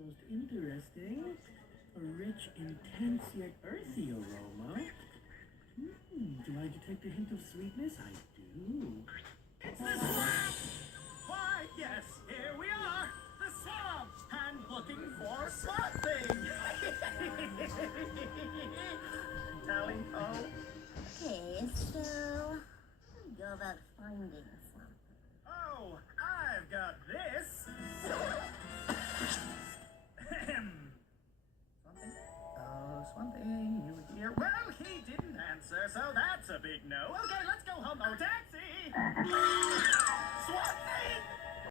Most interesting. A rich, intense, yet earthy aroma. Do I detect a hint of sweetness? I do. It's the swamp! Why, yes, here we are, the swamp, and looking for something. Tally-ho. Okay, so how do you go about finding something? Oh, I've got this. Something? Oh, something. You here? Well, he didn't answer, so that's a big no. Okay, let's go home. Oh, taxi!